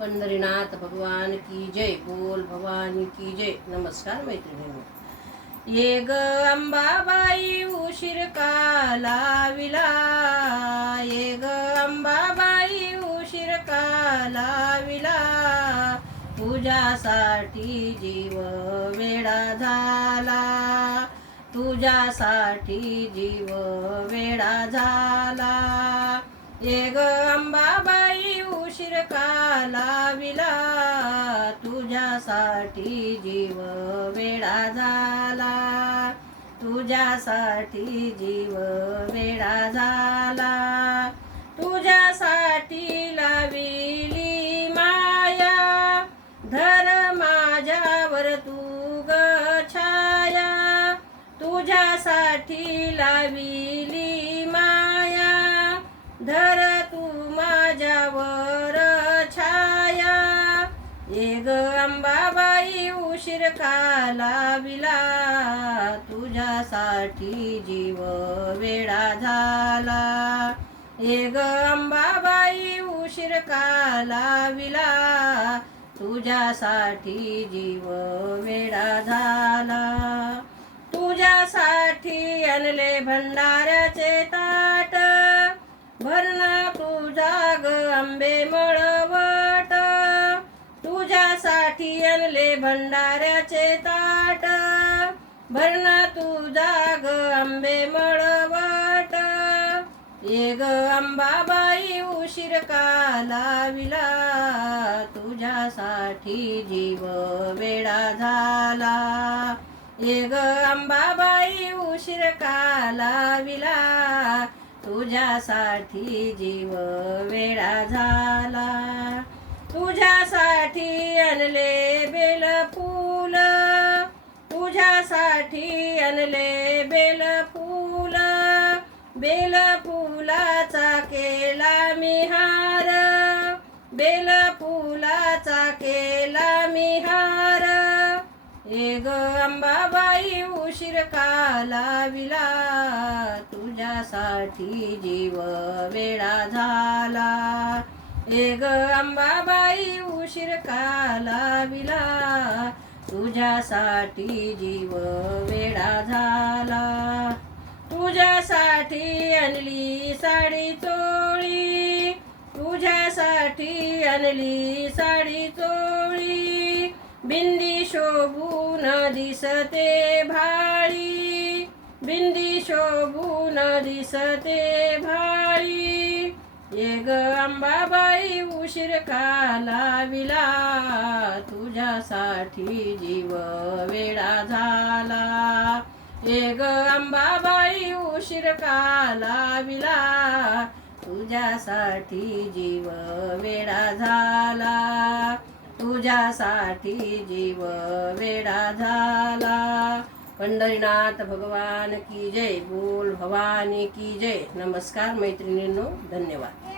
पंढरीनाथ भगवान की जय. बोल भवानी की जय. नमस्कार मैत्रिणींनो. ये ग अंबाबाई उशीर का लाविला, ये ग अंबाबाई उशीर का लाविला, तुझ्यासाठी जीव वेडा झाला, तुझ्यासाठी जीव वेडा झाला. ये ग अंबाबाई उशीर का लाविला, तुझ्यासाठी जीव वेडा झाला, तुझ्यासाठी जीव वेडा झाला. तुझ्यासाठी लाविली माया, धर माझ्यावर तू ग छाया, तुझ्यासाठी लाविली माया, धर तू माझ्यावर छाया. ये ग अंबाबाई उशीर का लाविला, तुझ्यासाठी जीव वेडा झाला. ये ग अंबाबाई उशीर का लाविला, तुझ्यासाठी जीव वेडा झाला. तुझ्यासाठी आणले भंडाऱ्याचे ताट, भरणा तुझा ग आंबे मळवट, तुझ्यासाठी आणले भंडाऱ्याचे ताट, भरणा तुझा ग आंबे मळवट. ये ग अंबाबाई उशीर का लाविला, तुझ्यासाठी जीव वेडा झाला. ये ग अंबाबाई उशीर का लाविला, तुझ्यासाठी जीव वेडा झाला. तुझ्यासाठी आणले बेलफूल, तुझ्यासाठी आणले बेलफूल, बेलफुलाचा केला मी हार, बेलफुलाचा केला मी हार. ये ग अंबाबाई उशीर का लाविला, तुझ्यासाठी जीव वेडा झाला. ये ग अंबाबाई उशीर का लाविला, तुझ्यासाठी जीव वेडा झाला. तुझ्यासाठी आणली साडी चोळी, तुझ्यासाठी आणली साडी चोळी, बिंदी शोभून दिसते भाळी, बिंदी शोभून दिसते भाळी. ये ग अंबाबाई उशीर का लाविला, तुझ्यासाठी जीव वेडा झाला. ये ग अंबाबाई उशीर का लाविला, तुझ्यासाठी जीव वेडा झाला, तुझ्यासाठी जीव वेडा झाला. पंढरीनाथ भगवान की जय. बोल भवानी की जय. नमस्कार मैत्रिणींनो. धन्यवाद.